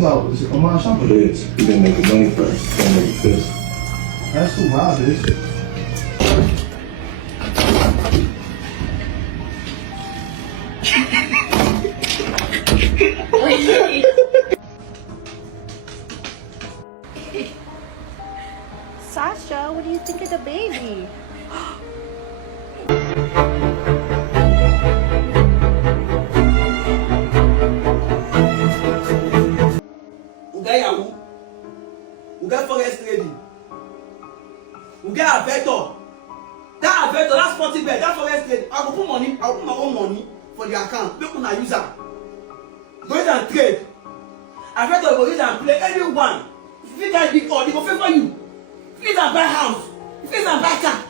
Come on, something. It is. You didn't make the money first. Don't make it fist. That's too wild, bitch. Sasha, what do you think of the baby? Ugayahu, Uga forest trading, Uga Avetor. That Avetor, that sporting bet, that forest trade. I will put money, I will put my own money for the account. Make una use am. Go ahead and trade. Avetor go use and play anyone. If you get big or they go favor you. If you can buy house, if you can buy car.